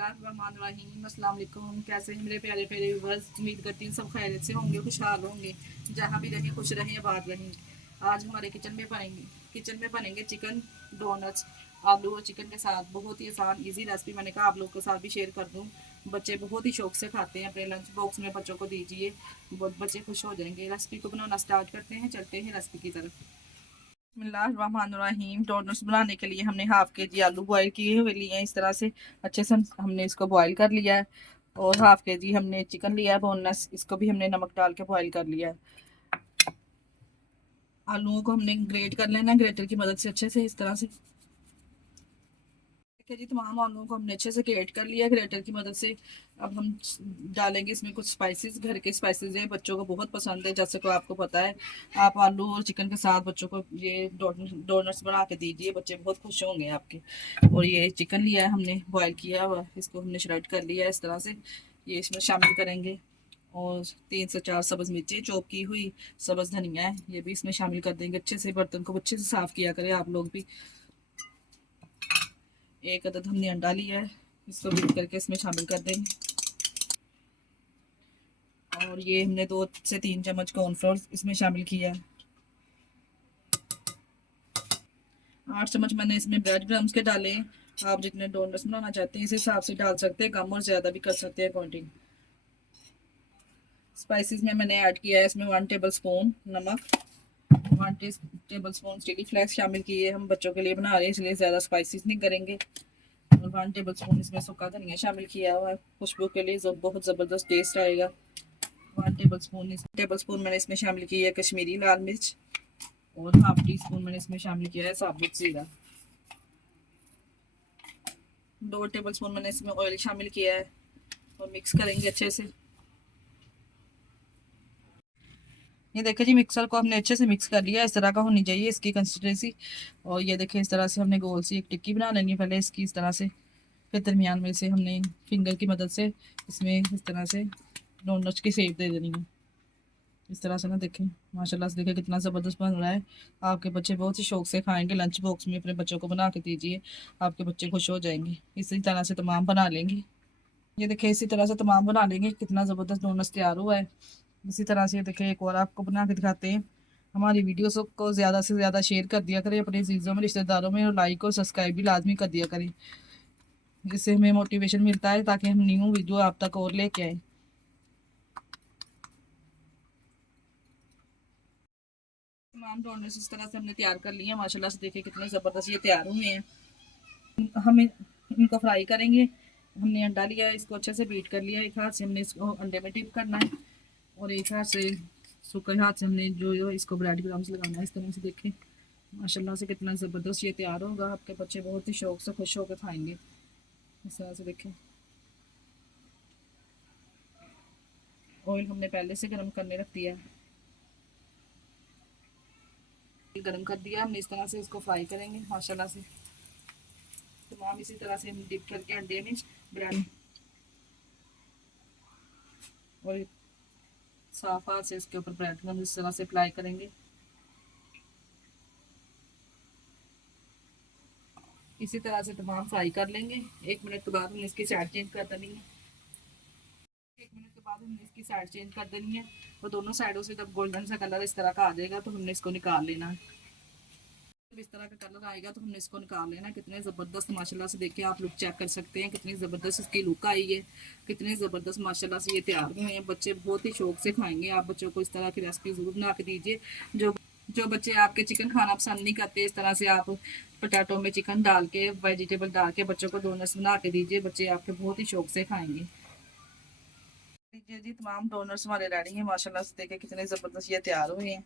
बिस्मिल्लाहिर्रहमानिर्रहीम। अस्सलाम वालेकुम। कैसे हैं मेरे प्यारे प्यारे व्यूअर्स? उम्मीद करती हूँ सब खैरियत से होंगे, खुशहाल होंगे, जहाँ भी रहें खुश रहें, आबाद रहें। आज हमारे किचन में बनेंगे चिकन डोनट्स आलू और चिकन के साथ। बहुत ही आसान इजी रेसिपी मैंने कहा आप लोगों के साथ भी शेयर कर दूँ। बच्चे बहुत ही शौक से खाते हैं, अपने लंच बॉक्स में बच्चों को दीजिए, बहुत बच्चे खुश हो जाएंगे। रेसिपी को बनाना स्टार्ट करते हैं, चलते हैं रेसिपी की तरफ। बिस्मिल्लाहिर्रहमानिर्रहीम। डोनट्स बनाने के लिए हमने हाफ के जी आलू बॉयल किए हुए लिए हैं। इस तरह से अच्छे से हमने इसको बॉयल कर लिया है। और हाफ के जी हमने चिकन लिया है बोनलेस, इसको भी हमने नमक डाल के बॉयल कर लिया है। आलूओं को हमने ग्रेट कर लेना ग्रेटर की मदद से अच्छे से इस तरह से। देखिए जी, तमाम आलूओं को हमने अच्छे से ग्रेट कर लिया ग्रेटर की मदद से। अब हम डालेंगे इसमें कुछ स्पाइसेस, घर के स्पाइसेस हैं, बच्चों को बहुत पसंद है। जैसे को आपको पता है, आप आलू और चिकन के साथ बच्चों को ये डोनट्स बना के दीजिए, बच्चे बहुत खुश होंगे आपके। और ये चिकन लिया है हमने बॉयल किया हुआ, इसको हमने श्रेड कर लिया है इस तरह से। ये इसमें शामिल करेंगे। और 3 से 4 सब्ज़ मिर्चें चॉप की हुई, सब्ज़ धनिया है, ये भी इसमें शामिल कर देंगे। अच्छे से बर्तन को अच्छे से साफ़ किया करें आप लोग भी। एक अदद हमने अंडा लिया है, इसको बीट करके इसमें शामिल कर देंगे। और ये हमने 2 से 3 चम्मच कॉर्नफ्लोर इसमें शामिल किया है। 8 चम्मच मैंने इसमें ब्रेड क्रम्स के डाले हैं। आप जितने डोनट्स बनाना चाहते हैं इस हिसाब से डाल सकते हैं, कम और ज़्यादा भी कर सकते हैं क्वांटिटी। स्पाइसेस में मैंने ऐड किया है इसमें 1 टेबल स्पून नमक, 1 टेबल स्पून चिली फ्लेक्स शामिल किए। हम बच्चों के लिए बना रहे हैं इसलिए ज़्यादा स्पाइसेस नहीं करेंगे। और 1 टेबल स्पून इसमें सूखा धनिया शामिल किया हुआ है, खुशबू के लिए बहुत ज़बरदस्त टेस्ट आएगा। 1 टेबल स्पून मैंने इसमें शामिल की है कश्मीरी लाल मिर्च। और हाफ टी स्पून मैंने इसमें शामिल किया है साबुत जीरा। 2 टेबल स्पून मैंने इसमें ऑयल शामिल किया है। और मिक्स करेंगे अच्छे से। ये देखिए जी, मिक्सर को हमने अच्छे से मिक्स कर लिया, इस तरह का होनी चाहिए इसकी कंसिस्टेंसी। और ये देखिए इस तरह से हमने गोल सी एक टिक्की बना लेनी है पहले इसकी इस तरह से। फिर दरमियान में से हमने फिंगर की मदद से इसमें इस तरह से डोनट्स की शेप दे देनी है इस तरह से ना। देखें माशाल्लाह से, देखें कितना ज़बरदस्त बन रहा है। आपके बच्चे बहुत ही शौक से खाएंगे, लंच बॉक्स में अपने बच्चों को बना के दीजिए, आपके बच्चे खुश हो जाएंगे। इसी तरह से तमाम बना लेंगे। ये देखिए इसी तरह से तमाम बना लेंगे, कितना ज़बरदस्त डोनट्स तैयार हुआ है। इसी तरह से देखिए एक और आपको बना के दिखाते हैं। हमारी वीडियोस को ज़्यादा से ज़्यादा शेयर कर दिया करें अपने चीज़ों में, रिश्तेदारों में, और लाइक और सब्सक्राइब भी लाजमी कर दिया करें। जिससे हमें मोटिवेशन मिलता है ताकि हम न्यू वीडियो आप तक और लेके आए। तमाम डोनट्स इस तरह से हमने तैयार कर लिए हैं माशाल्लाह से। देखिए कितने ज़बरदस्त ये तैयार हुए हैं। हम इनको फ्राई करेंगे। हमने अंडा लिया है, इसको अच्छे से बीट कर लिया है। एक हाथ से हमने इसको अंडे में डिप करना है और एक हाथ से सूखे हाथ से हमने जो इसको ब्रेड क्रम्स लगाना है इस तरह से। देखें माशाल्लाह से कितना ज़बरदस्त ये तैयार होगा, आपके बच्चे बहुत ही शौक से खुश होकर खाएंगे इस तरह से। देखें ऑयल हमने पहले से गर्म करने रख दिया है, गर्म कर दिया हमने। इस तरह से इसको फ्राई करेंगे माशाल्लाह से। तमाम इसी तरह से हम डिप करके अंडे में ब्रेड और साफ हाथ से इसके ऊपर ब्रेड क्रम्स इस तरह से अप्लाई करेंगे। इसी तरह से तमाम फ्राई कर लेंगे। 1 मिनट के बाद हमने इसकी साइड चेंज कर देनी है। 1 मिनट के बाद हमने इसकी साइड चेंज कर देनी है। और दोनों साइडों से जब गोल्डन सा कलर इस तरह का आ जाएगा तो हमने इसको निकाल लेना है। जब इस तरह का कलर आएगा तो हमने इसको निकाल लेना है। कितने ज़बरदस्त माशाल्लाह से, देखिए आप लोग चेक कर सकते हैं कितनी ज़बरदस्त इसकी लुक आई है, कितनी ज़बरदस्त माशाल्लाह से ये तैयार हुए हैं। बच्चे बहुत ही शौक से खाएंगे। आप बच्चों को इस तरह की रेसिपी ज़रूर बना के दीजिए। जो बच्चे आपके चिकन खाना पसंद नहीं करते, इस तरह से आप पोटैटो में चिकन डाल के, वेजिटेबल डाल के बच्चों को डोनट्स बना के दीजिए, बच्चे आपके बहुत ही शौक से खाएंगे। लीजिए जी, तमाम डोनट्स हमारे रेडी हैं माशाल्लाह से। देखिए कितने ज़बरदस्त ये तैयार हुए हैं।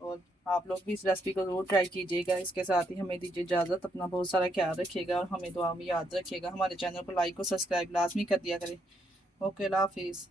और आप लोग भी इस रेसिपी को ज़रूर ट्राई कीजिएगा। इसके साथ ही हमें दीजिए इजाज़त। अपना बहुत सारा ख्याल रखिएगा और हमें दुआ में याद रखिएगा। हमारे चैनल को लाइक और सब्सक्राइब लाजमी कर दिया करें। ओके, अल्लाह हाफिज़।